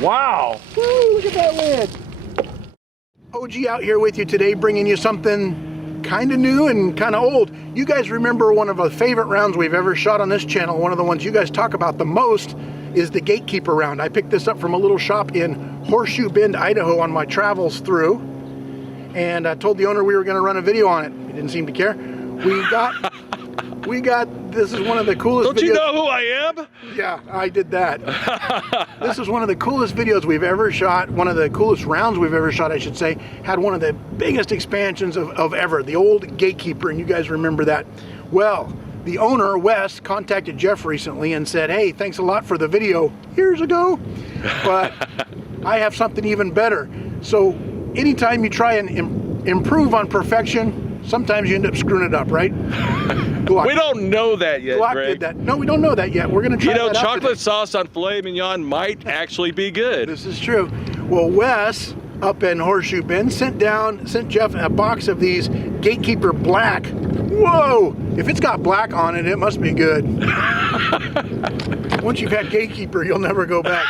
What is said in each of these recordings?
Wow. Woo, look at that lid. OG out here with you today, bringing you something kind of new and kind of old. You guys remember one of the favorite rounds we've ever shot on this channel. One of the ones you guys talk about the most is the Gatekeeper round. I picked this up from a little shop in Horseshoe Bend, Idaho on my travels through. And I told the owner we were going to run a video on it. He didn't seem to care. This is one of the coolest videos. Don't you know who I am? Yeah, I did that. This is one of the coolest videos we've ever shot. One of the coolest rounds we've ever shot, I should say. Had one of the biggest expansions of ever. The old Gatekeeper, and you guys remember that. Well, the owner, Wes, contacted Jeff recently and said, hey, thanks a lot for the video years ago, but I have something even better. So anytime you try and improve on perfection, sometimes you end up screwing it up, right? We don't know that yet, Glock Greg. did that. No, we don't know that yet. We're going to try that out today. Chocolate sauce on filet mignon might actually be good. This is true. Well, Wes up in Horseshoe Bend sent Jeff a box of these Gatekeeper Black. Whoa! If it's got black on it, it must be good. Once you've had Gatekeeper, you'll never go back.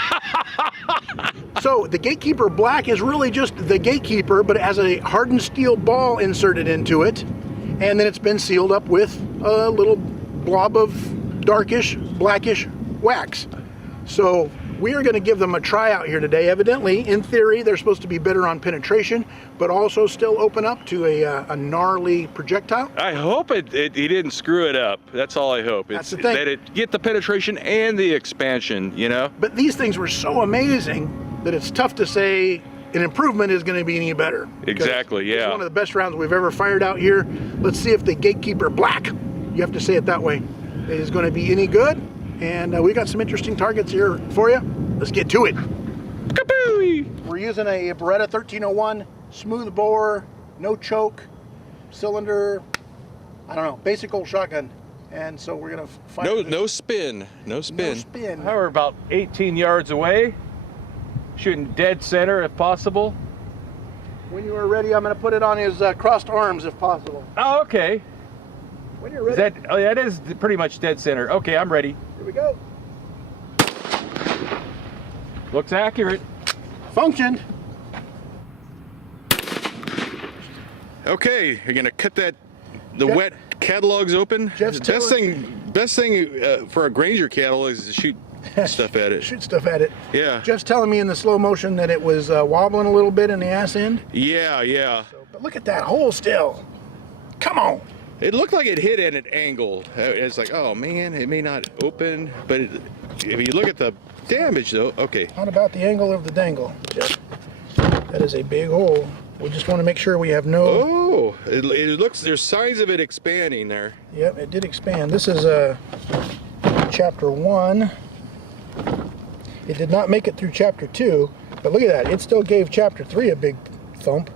So the Gatekeeper Black is really just the Gatekeeper, but it has a hardened steel ball inserted into it, and then it's been sealed up with a little blob of darkish, blackish wax. So we are going to give them a try out here today. Evidently, in theory, they're supposed to be better on penetration, but also still open up to a gnarly projectile. I hope he didn't screw it up. That's all I hope. That's the thing. That it get the penetration and the expansion, you know? But these things were so amazing that it's tough to say an improvement is going to be any better. Exactly, yeah. It's one of the best rounds we've ever fired out here. Let's see if the Gatekeeper Black, you have to say it that way, is going to be any good. And we got some interesting targets here for you. Let's get to it. Kabooey! We're using a Beretta 1301, smooth bore, no choke, cylinder, I don't know, basic old shotgun. And so we're going to find no spin. No spin. We're about 18 yards away. Shooting dead center if possible. When you are ready, I'm going to put it on his crossed arms if possible. Oh, okay. When you're ready. That is pretty much dead center. Okay, I'm ready. Here we go. Looks accurate. Functioned. Okay, you're gonna cut the wet catalogs open. Jeff's best thing for a Granger catalog is to shoot stuff at it. Shoot stuff at it. Yeah. Jeff's telling me in the slow motion that it was wobbling a little bit in the ass end. Yeah, yeah. So, but look at that hole still. Come on. It looked like it hit at an angle. It's like, oh man, it may not open, but if you look at the damage though, okay. What about the angle of the dangle, Jeff? That is a big hole. We just want to make sure we have no... Oh, it looks, there's signs of it expanding there. Yep, it did expand. This is chapter 1. It did not make it through chapter 2, but look at that. It still gave chapter 3 a big thump.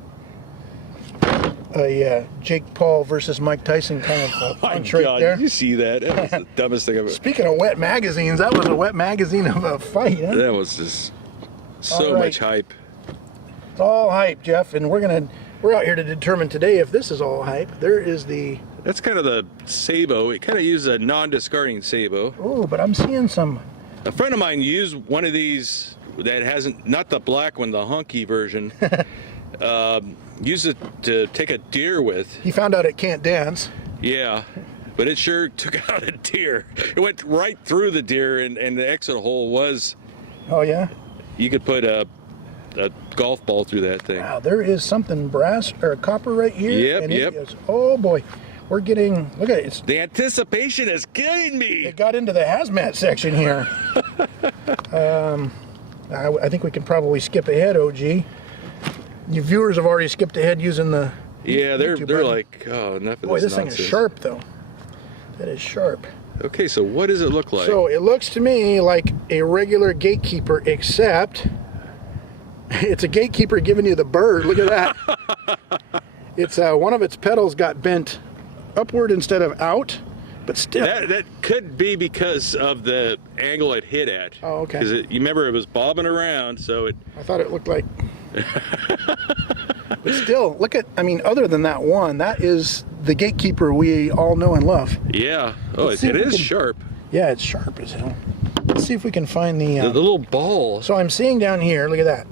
A Jake Paul versus Mike Tyson kind of punch right there. Did you see that? That was the dumbest thing I've ever... Speaking of wet magazines, that was a wet magazine of a fight, huh? That was just so much hype. It's all hype, Jeff, and we're out here to determine today if this is all hype. There is the... That's kind of the Sabo. It kind of uses a non-discarding Sabo. Oh, but I'm seeing some... A friend of mine used one of these that hasn't, not the black one, the hunky version. Used it to take a deer with. He found out it can't dance. Yeah, but it sure took out a deer. It went right through the deer, and the exit hole was... Oh, yeah? You could put a golf ball through that thing. Wow, there is something brass or copper right here. Yep, and yep. It is, oh, boy. We're getting... Look at it. The anticipation is killing me. It got into the hazmat section here. I think we can probably skip ahead, OG. Your viewers have already skipped ahead using the... Yeah, they're like, oh, enough of this. Boy, this thing nonsense. is sharp, though. That is sharp. Okay, so what does it look like? So it looks to me like a regular Gatekeeper, except it's a Gatekeeper giving you the bird. Look at that. It's one of its petals got bent upward instead of out, but still. That could be because of the angle it hit at. Oh, okay. Because you remember it was bobbing around, so it... I thought it looked like... But still, look at, I mean, other than that one, that is the Gatekeeper we all know and love. Yeah. Oh, it is sharp. Yeah, it's sharp as hell. Let's Let's see if we can find the little ball. So I'm seeing down here, look at that.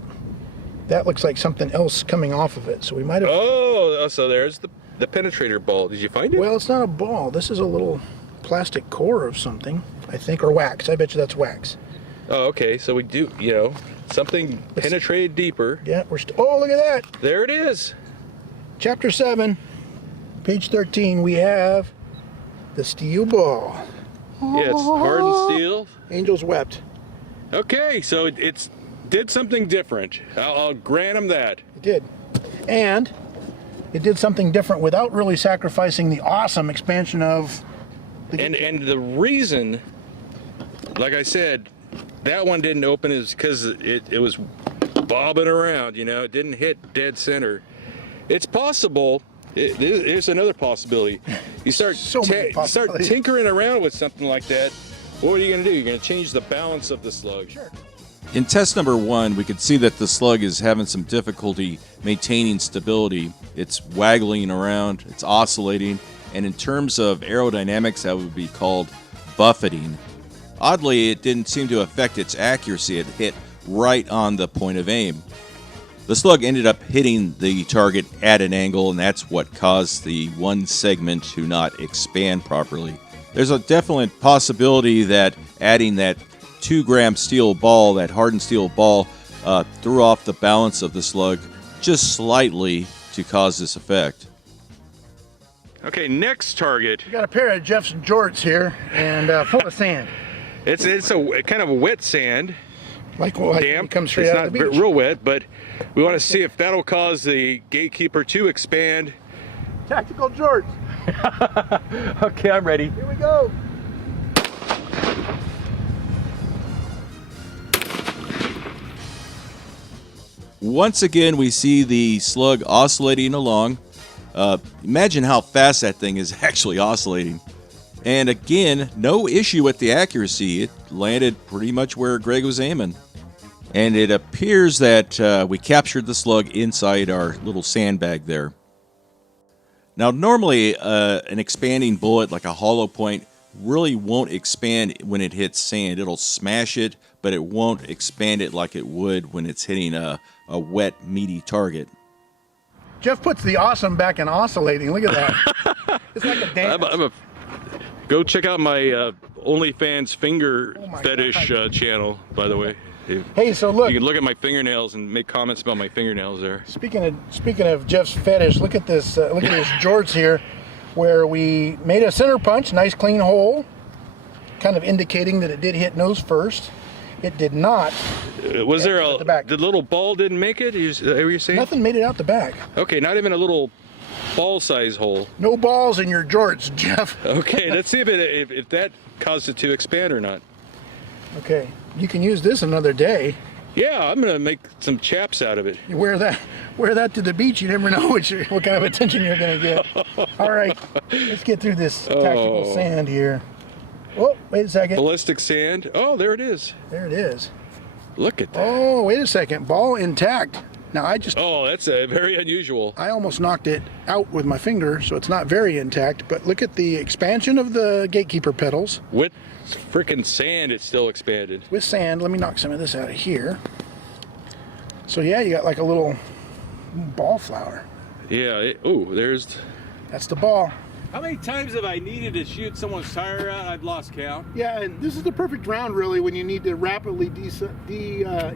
That looks like something else coming off of it. So we might have... Oh, so there's the penetrator ball. Did you find it? Well, it's not a ball. This is a little plastic core of something, I think, or wax. I bet you that's wax. Oh, okay. So we do, you know, something penetrated deeper. Yeah, oh, look at that. There it is. Chapter 7, page 13, we have the steel ball. Yeah, it's hardened steel. Angels wept. Okay, so it's did something different. I'll grant him that. It did. And it did something different without really sacrificing the awesome expansion of the... And the reason, like I said, that one didn't open is because it was bobbing around, you know, it didn't hit dead center. It's possible. There's another possibility. You start tinkering around with something like that. What are you going to do? You're going to change the balance of the slug. Sure. In test number 1, we could see that the slug is having some difficulty maintaining stability. It's waggling around, it's oscillating, and in terms of aerodynamics, that would be called buffeting. Oddly, it didn't seem to affect its accuracy. It hit right on the point of aim. The slug ended up hitting the target at an angle, and that's what caused the one segment to not expand properly. There's a definite possibility that adding that 2-gram steel ball, that hardened steel ball, threw off the balance of the slug just slightly to cause this effect. Okay, next target. We got a pair of Jeff's jorts here and full of sand. It's a kind of a wet sand. Like damp. It comes straight it's out not of the beach. real wet, but we want to see if that'll cause the Gatekeeper to expand. Tactical jorts. Okay, I'm ready. Here we go. Once again, we see the slug oscillating along. Imagine how fast that thing is actually oscillating. And again, no issue with the accuracy. It landed pretty much where Gregg was aiming. And it appears that we captured the slug inside our little sandbag there. Now, normally an expanding bullet, like a hollow point, really won't expand when it hits sand. It'll smash it, but it won't expand it like it would when it's hitting a wet, meaty target. Jeff puts the awesome back in oscillating. Look at that. It's like a dance. Go check out my OnlyFans finger fetish channel, by the way. Hey, so look. You can look at my fingernails and make comments about my fingernails there. Speaking of Jeff's fetish, look at this. Look at his jorts here, where we made a center punch, nice clean hole, kind of indicating that it did hit nose first. It did not. Was there the little ball didn't make it? Is that what you're saying? Nothing made it out the back. Okay, not even a little ball size hole. No balls in your jorts, Jeff. Okay, let's see if that caused it to expand or not. Okay, you can use this another day. Yeah, I'm gonna make some chaps out of it. You wear that to the beach. You never know what kind of attention you're gonna get. All right, let's get through this tactical sand here. Oh, wait a second. Ballistic sand. Oh, there it is. There it is. Look at that. Oh, wait a second. Ball intact. Now Oh, that's very unusual. I almost knocked it out with my finger, so it's not very intact, but look at the expansion of the Gatekeeper pedals. With freaking sand, it's still expanded. With sand, let me knock some of this out of here. So yeah, you got like a little ball flower. Yeah, That's the ball. How many times have I needed to shoot someone's tire out? I've lost count. Yeah, and this is the perfect round really when you need to rapidly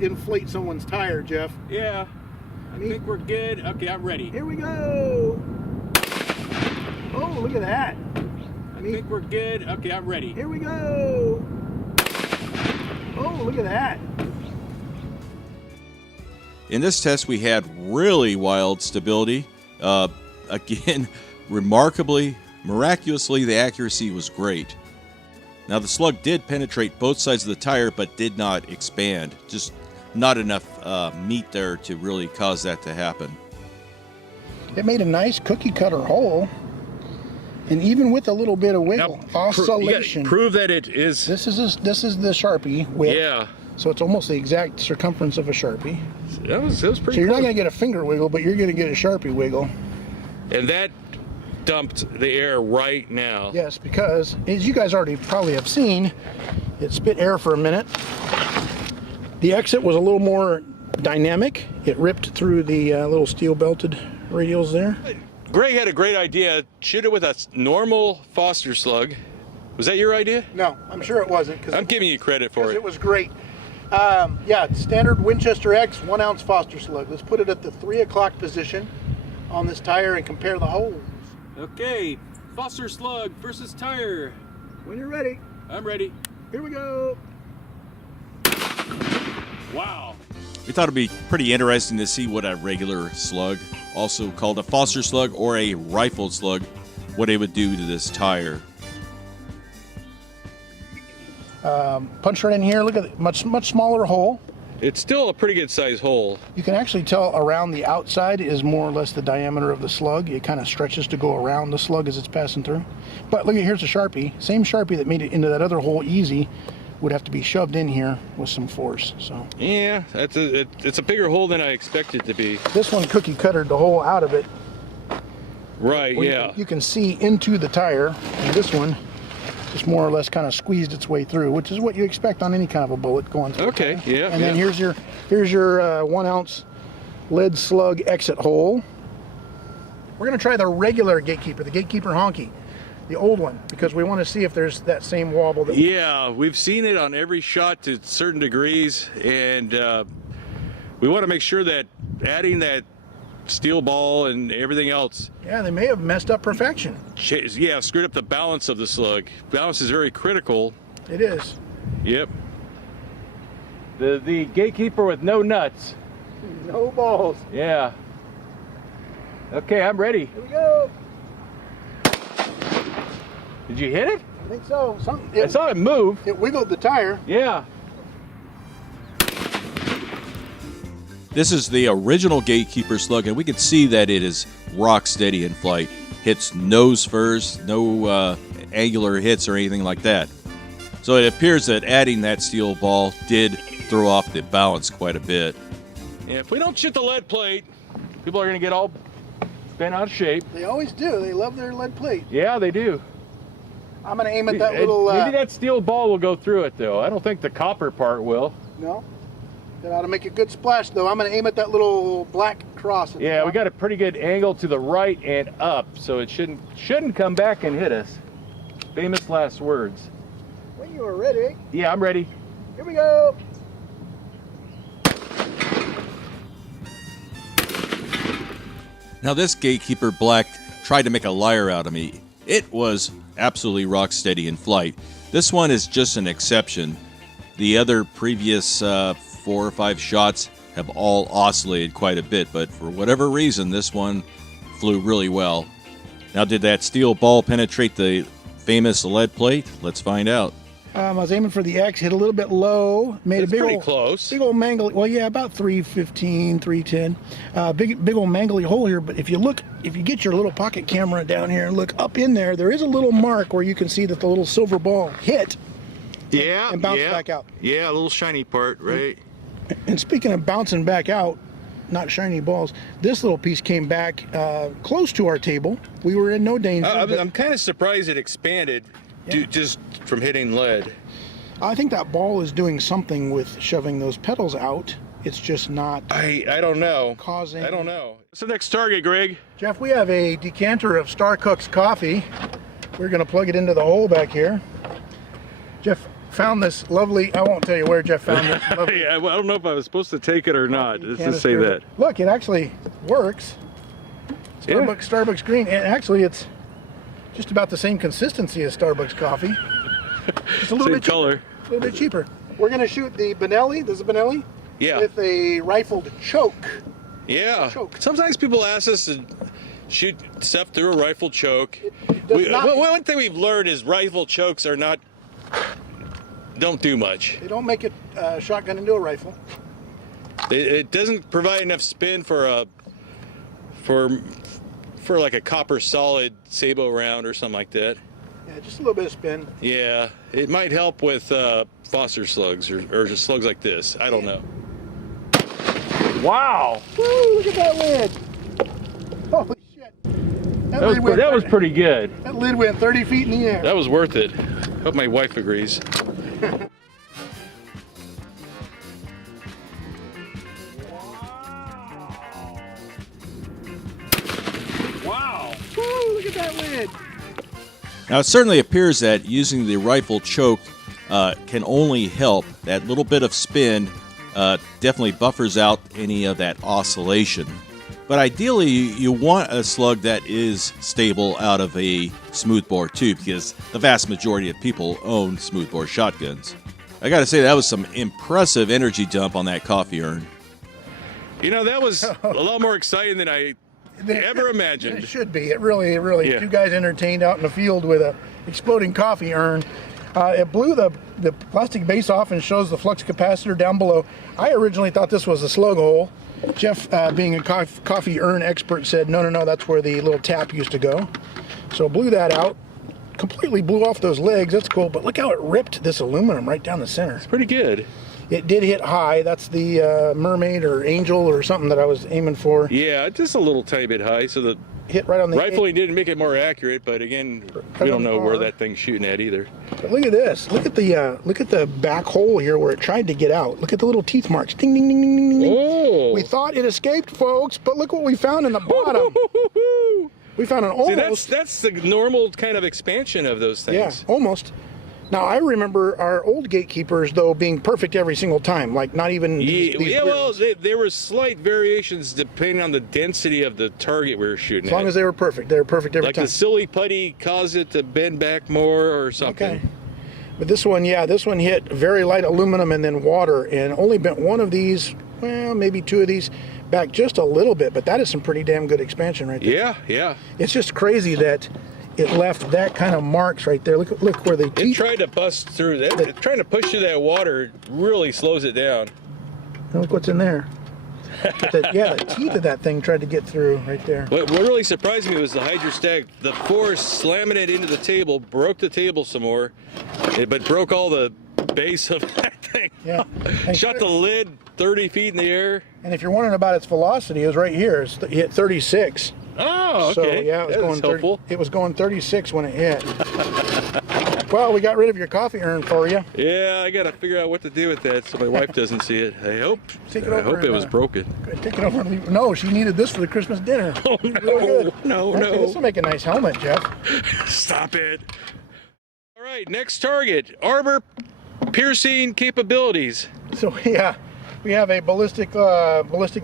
inflate someone's tire, Jeff. Yeah. I think we're good. Okay, I'm ready. Here we go. Oh, look at that. I think we're good. Okay, I'm ready. Here we go. Oh, look at that. In this test, we had really wild stability. Again, miraculously, the accuracy was great. Now, the slug did penetrate both sides of the tire, but did not expand. Just not enough meat there to really cause that to happen. It made a nice cookie cutter hole. And even with a little bit of wiggle, oscillation. Prove that it is. This is the Sharpie width. Yeah. So it's almost the exact circumference of a Sharpie. That was pretty So you're not close. going to get a finger wiggle, but you're going to get a Sharpie wiggle. And that dumped the air right now. Yes, because as you guys already probably have seen, It spit air for a minute. The exit was a little more dynamic. It ripped through the little steel belted radials there. Gregg had a great idea. Shoot it with a normal Foster slug. Was that your idea? No, I'm sure it wasn't. I'm giving you credit for it. It was great. Yeah, standard Winchester X 1 ounce Foster slug. Let's put it at the 3 o'clock position on this tire and compare the holes. Okay, Foster slug versus tire. When you're ready. I'm ready. Here we go. Wow. We thought it'd be pretty interesting to see what a regular slug, also called a Foster slug or a rifled slug, what it would do to this tire. Punch right in here. Look at it. Much smaller hole. It's still a pretty good size hole. You can actually tell around the outside is more or less the diameter of the slug. It kind of stretches to go around the slug as it's passing through. But look at, here's a Sharpie. Same Sharpie that made it into that other hole easy would have to be shoved in here with some force. So Yeah, it's a bigger hole than I expected it to be. this one cookie cuttered the hole out of it. Right, Where yeah. you can see into the tire, and this one just more or less kind of squeezed its way through, which is what you expect on any kind of a bullet going through. Okay, yeah. And then here's your 1 ounce lead slug exit hole. We're gonna try the regular Gatekeeper, the Gatekeeper Honky, the old one, because we want to see if there's that same wobble. Yeah, we've seen it on every shot to certain degrees, and we want to make sure that adding that steel ball and everything else, Yeah, they may have messed up perfection. screwed up the balance of the slug. Balance is very critical. It is. Yep. The Gatekeeper with no nuts. No balls. Yeah. Okay, I'm ready. Here we go. Did you hit it? I think so. I saw it move. It wiggled the tire. Yeah. This is the original Gatekeeper slug, and we can see that it is rock steady in flight. Hits nose first, no angular hits or anything like that. So it appears that adding that steel ball did throw off the balance quite a bit. Yeah, if we don't shoot the lead plate, People are going to get all bent out of shape. They always do. They love their lead plate. Yeah, they do. I'm going to aim at that little... Maybe that steel ball will go through it, though. I don't think the copper part will. No. That ought to make a good splash, though. I'm going to aim at that little black cross. At the Yeah, we top. got a pretty good angle to the right and up, so it shouldn't come back and hit us. Famous last words. When you are ready, Yeah, I'm ready. here we go. Now this Gatekeeper Black tried to make a liar out of me. It was absolutely rock steady in flight. This one is just an exception. The other previous 4 or 5 shots have all oscillated quite a bit, but for whatever reason, this one flew really well. Now, did that steel ball penetrate the famous lead plate? Let's find out. I was aiming for the X, hit a little bit low, made That's a big pretty old, close. big old mangly. Well, yeah, about 315, 310. Big old mangly hole here. But if you look, if you get your little pocket camera down here and look up in there, there is a little mark where you can see that the little silver ball hit. Yeah, And bounce back out. Yeah, a little shiny part, right? And speaking of bouncing back out, not shiny balls, this little piece came back close to our table. We were in no danger. but I'm kind of surprised it expanded just from hitting lead. I think that ball is doing something with shoving those pedals out. It's just not I don't know. causing. I don't know. What's the next target, Gregg? Jeff, we have a decanter of Star Cook's coffee. We're going to plug it into the hole back here. Jeff found this lovely, I won't tell you where Jeff found this lovely I don't know if I was supposed to take it or not. Let's just say canister. that. Look, it actually works. Starbucks green, and actually it's just about the same consistency as Starbucks coffee. Just a little Same bit cheaper. color. A little bit cheaper. We're going to shoot the Benelli, this is a Benelli, Yeah. with a rifled choke. Yeah. Choke. Sometimes people ask us to shoot stuff through a rifle choke. does not- One thing we've learned is rifle chokes are don't do much. They don't make it shotgun into a rifle. It doesn't provide enough spin for like a copper solid Sabo round or something like that. Yeah, just a little bit of spin. Yeah, it might help with Foster slugs or just slugs like this. I don't know. Wow. Woo, look at that lid. Holy shit. That was pretty good. That lid went 30 feet in the air. That was worth it. Hope my wife agrees. Wow. Woo, look at that lid. Now, it certainly appears that using the rifle choke can only help. That little bit of spin definitely buffers out any of that oscillation. But ideally, you want a slug that is stable out of a smoothbore tube, because the vast majority of people own smoothbore shotguns. I got to say, that was some impressive energy dump on that coffee urn. You know, that was a lot more exciting than I ever imagined. It should be. It really, Yeah. two guys entertained out in the field with a exploding coffee urn. It blew the plastic base off and shows the flux capacitor down below. I originally thought this was a slug hole. Jeff, being a coffee urn expert, said, no, that's where the little tap used to go. So blew that out. Completely blew off those legs. That's cool. But look how it ripped this aluminum right down the center. It's pretty good. It did hit high. That's the mermaid or angel or something that I was aiming for. Yeah, just a little tiny bit high. So the Hit right on the rifling didn't make it more accurate, but again, we don't know where that thing's shooting at either. But look at this. Look at the back hole here where it tried to get out. Look at the little teeth marks. Ding, ding, ding, ding, ding, ding. Oh! We thought it escaped, folks, but look what we found in the bottom. We found an almost. See, that's the normal kind of expansion of those Yeah, things. almost. Now, I remember our old gatekeepers, though, being perfect every single time. Like, not even these Yeah, weird well, ones. there were slight variations depending on the density of the target we were shooting As long at. as they were perfect. They were perfect every Like time. the silly putty caused it to bend back more or something. Okay. But this one hit very light aluminum and then water, and only bent one of these, well, maybe two of these back just a little bit, but that is some pretty damn good expansion right there. Yeah, yeah. It's just crazy that it left that kind of marks right there. Look where the It teeth. tried to bust through that. Trying to push through that water really slows it down. Look what's in there. But the teeth of that thing tried to get through right there. What really surprised me was the hydrostatic. The force slamming it into the table broke the table some more, but broke all the base of that thing. Yeah. And Shot the lid 30 feet in the air. And if you're wondering about its velocity, it was right here. It hit 36. Oh, okay. So yeah, it was That going 30, helpful. it was going 36 when it hit. Well, we got rid of your coffee urn for you. Yeah, I gotta figure out what to do with that so my wife doesn't see it. I hope it was broken. Take it over and leave. No, she needed this for the Christmas dinner. Oh no, Actually, this will make a nice helmet, Jeff. Stop it. All right, next target, armor piercing capabilities. So yeah, we have a ballistic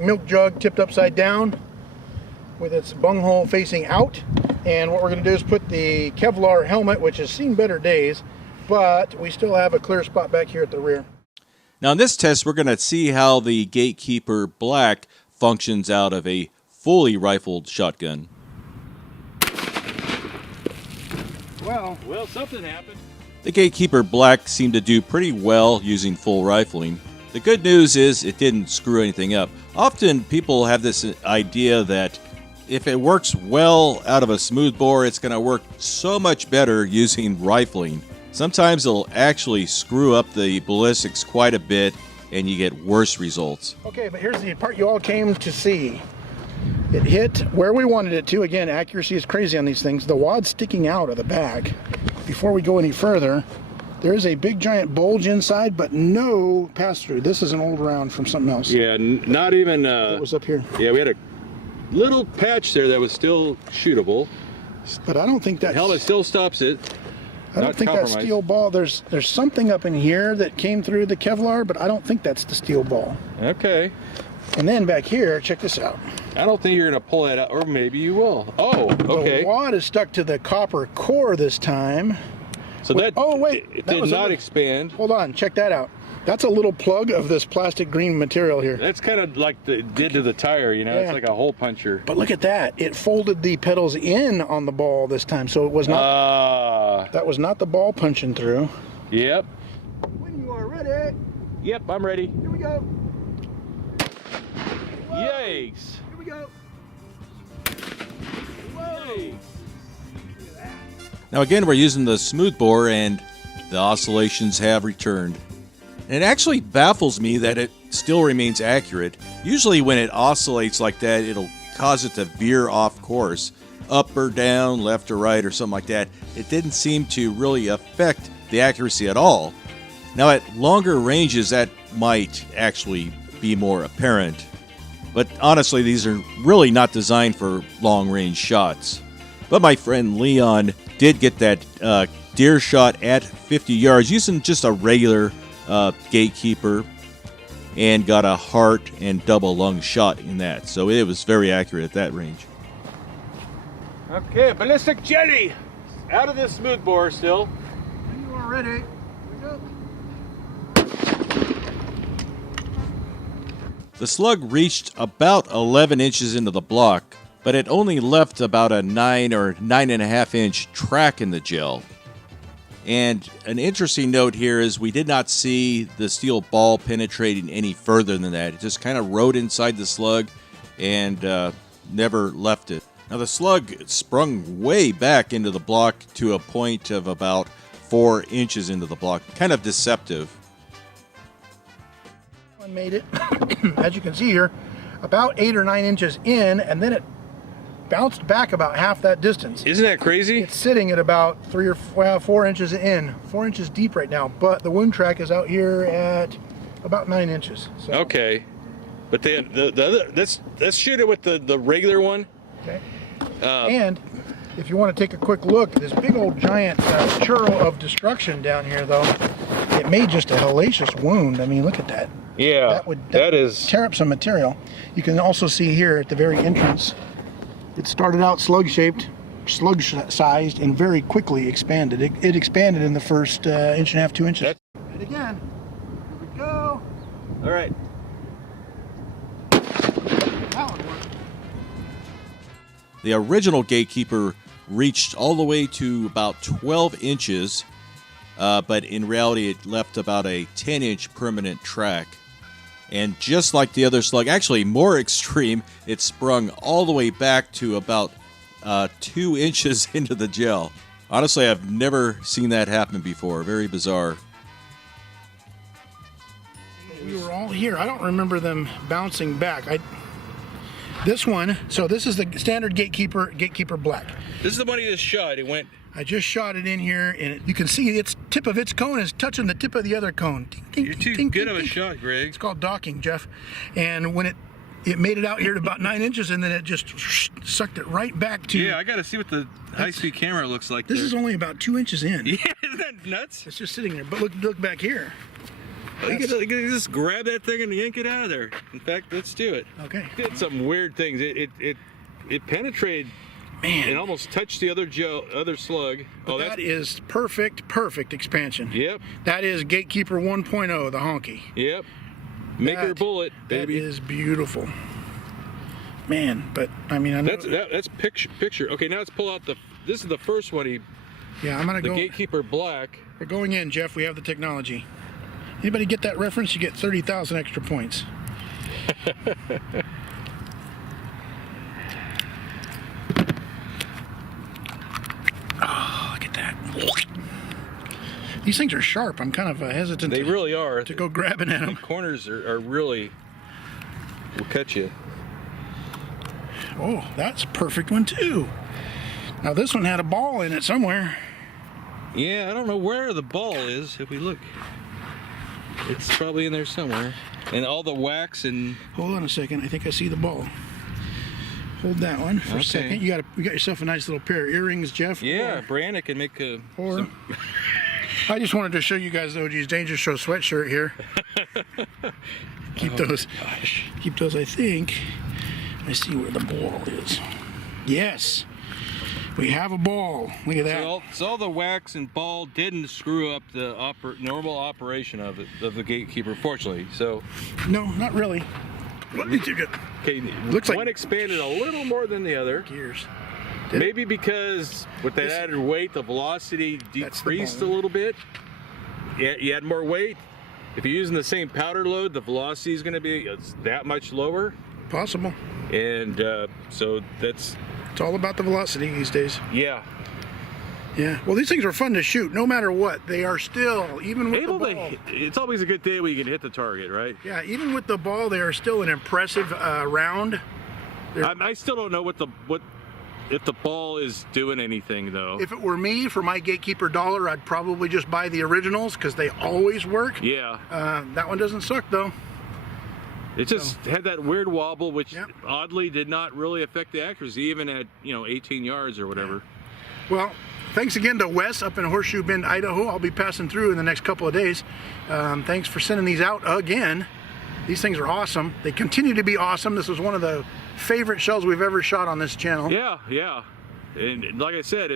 milk jug tipped upside down with its bunghole facing out. And what we're going to do is put the Kevlar helmet, which has seen better days, but we still have a clear spot back here at the rear. Now, in this test, we're going to see how the Gatekeeper Black functions out of a fully rifled shotgun. Well, Something happened. The Gatekeeper Black seemed to do pretty well using full rifling. The good news is it didn't screw anything up. Often people have this idea that if it works well out of a smoothbore, it's going to work so much better using rifling. Sometimes it'll actually screw up the ballistics quite a bit and you get worse results. okay, but here's the part you all came to see. It hit where we wanted it to. Again, accuracy is crazy on these things. The wad's sticking out of the bag. Before we go any further, there is a big giant bulge inside, but no pass-through. This is an old round from something else. Yeah, not even. It was up here. Yeah, we had a little patch there that was still shootable. But I don't think The that helmet still stops it. I don't not think that compromised. steel ball. There's something up in here that came through the Kevlar, but I don't think that's the steel ball. Okay. And then back here, check this out. I don't think you're gonna pull that out, or maybe you will. Oh, okay. The wad is stuck to the copper core this time. So Wait, that. oh, wait, it that did was not a- expand. Hold on, check that out. That's a little plug of this plastic green material here. That's kind of like it did to the tire, you know. Yeah. It's like a hole puncher. But look at that. It folded the pedals in on the ball this time, so it was not. That was not the ball punching through. Yep. When you are ready, Yep, I'm ready. here we go. Yikes. Here we go. Yikes. Now again, we're using the smoothbore and the oscillations have returned. And it actually baffles me that it still remains accurate. Usually when it oscillates like that, it'll cause it to veer off course, up or down, left or right, or something like that. It didn't seem to really affect the accuracy at all. Now at longer ranges that might actually be more apparent, but honestly these are really not designed for long range shots. But my friend Leon did get that deer shot at 50 yards using just a regular Gatekeeper, and got a heart and double lung shot in that. So it was very accurate at that range. Okay, ballistic jelly out of this smoothbore still. When you are ready, here we go. The slug reached about 11 inches into the block, but it only left about a 9 or 9.5 inch track in the gel. And an interesting note here is we did not see the steel ball penetrating any further than that. It just kind of rode inside the slug and never left it. Now the slug sprung way back into the block to a point of about 4 inches into the block. Kind of deceptive. One made it, as you can see here, about 8 or 9 inches in, and then it bounced back about half that distance. Isn't that crazy? It's sitting at about 4 inches in, 4 inches deep right now, but the wound track is out here at about 9 inches. So. Okay, but the other, let's shoot it with the regular one. Okay. And if you want to take a quick look, this big old giant churro of destruction down here, though, it made just a hellacious wound. I mean, look at that. Yeah, that is tear up some material. You can also see here at the very entrance, it started out slug-shaped, slug-sized, and very quickly expanded. It expanded in the first inch and a half, 2 inches. And again, here we go. All right. That one worked. The original Gatekeeper reached all the way to about 12 inches, but in reality it left about a 10-inch permanent track. And just like the other slug, actually more extreme, it sprung all the way back to about 2 inches into the gel. Honestly, I've never seen that happen before. Very bizarre. We were all here. I don't remember them bouncing back. This one, so this is the standard Gatekeeper Black. This is the one he just shot. It went. I just shot it in here, and you can see its tip of its cone is touching the tip of the other cone. Ding, ding, You're ding, too ding, good ding, of a ding. shot, Greg. It's called docking, Jeff. And when it made it out here to about 9 inches, and then it just sucked it right back to. Yeah, I got to see what the high-speed camera looks like. This is only about 2 inches in. Yeah, isn't that nuts? It's just sitting there. But look back here. You can just grab that thing and yank it out of there. In fact, let's do it. Okay. It did some weird things. It penetrated. Man. It almost touched the other slug. But that is perfect expansion. Yep. That is Gatekeeper 1.0, the honky. Yep. Maker bullet, baby. That is beautiful. Man, but I mean, I know. That's picture. Okay, now let's pull out this is the first one Yeah, I'm gonna the go. Gatekeeper Black. We're going in, Jeff. We have the technology. Anybody get that reference? You get 30,000 extra points. Oh, look at that. These things are sharp. I'm kind of hesitant They really are. to go grabbing at them. The corners are really will cut you. Oh, that's a perfect one too. Now this one had a ball in it somewhere. Yeah, I don't know where the ball is. If we look, it's probably in there somewhere. And all the wax and. Hold on a second. I think I see the ball. Hold that one for a second. You got yourself a nice little pair of earrings, Jeff. Yeah, Brianna can make a. Or I just wanted to show you guys the OG's Danger Show sweatshirt here. Keep those. Gosh. Keep those. I think. I see where the ball is. Yes, we have a ball. Look at that. So all the wax and ball didn't screw up the normal operation of the Gatekeeper, fortunately. So. No, not really. Okay, Looks like one expanded a little more than the other. Gears. Maybe because with that added weight, the velocity decreased a little bit. Yeah, you had more weight. If you're using the same powder load, the velocity is going to be that much lower. Possible. And so it's all about the velocity these days. Yeah. Yeah. Well, these things are fun to shoot, no matter what. They are still, even with the ball. It's always a good day when you can hit the target, right? Yeah, even with the ball, they are still an impressive round. I still don't know what if the ball is doing anything, though. If it were me, for my Gatekeeper dollar, I'd probably just buy the originals because they always work. Yeah. That one doesn't suck though. It just had that weird wobble, which Yep. oddly did not really affect the accuracy, even at 18 yards or whatever. Well, thanks again to Wes up in Horseshoe Bend, Idaho. I'll be passing through in the next couple of days. Thanks for sending these out again. These things are awesome. They continue to be awesome. This was one of the favorite shells we've ever shot on this channel. Yeah, yeah. And like I said,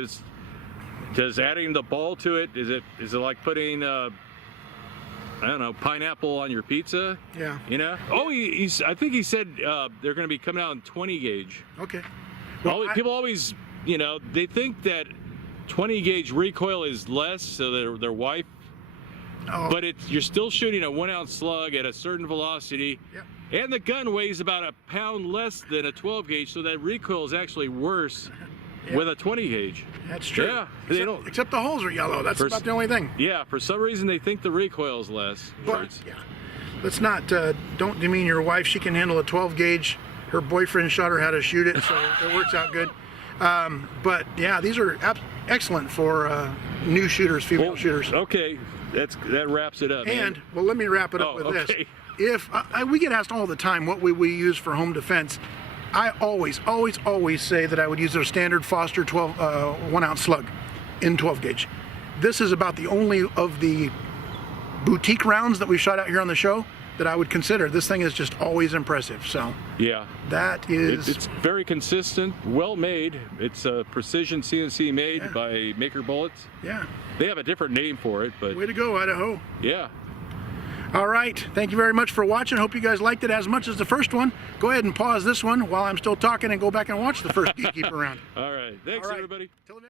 does adding the ball to it, is it like putting I don't know, pineapple on your pizza? Yeah. Oh, I think he said they're going to be coming out in 20 gauge. Okay. People always, they think that 20 gauge recoil is less, so their wife. Oh. But you're still shooting a 1 ounce slug at a certain velocity. Yep. And the gun weighs about a pound less than a 12 gauge, so that recoil is actually worse with a 20 gauge. That's true. Yeah, except the holes are yellow. That's about the only thing. Yeah, for some reason they think the recoil is less. But, yeah. Let's not, don't demean your wife. She can handle a 12 gauge. Her boyfriend showed her how to shoot it, so it works out good. But yeah, these are excellent for new shooters, female shooters. Okay, that wraps it up. And, well, let me wrap it up with this. If we get asked all the time what we use for home defense, I always say that I would use a standard Foster 1 ounce slug in 12 gauge. This is about the only of the boutique rounds that we shot out here on the show that I would consider. This thing is just always impressive. So yeah, that is. It's very consistent, well made. It's a precision CNC made by Maker Bullets. Yeah. They have a different name for it, but way to go, Idaho. Yeah. All right, thank you very much for watching. Hope you guys liked it as much as the first one. Go ahead and pause this one while I'm still talking and go back and watch the first Gatekeeper round. All right, thanks everybody.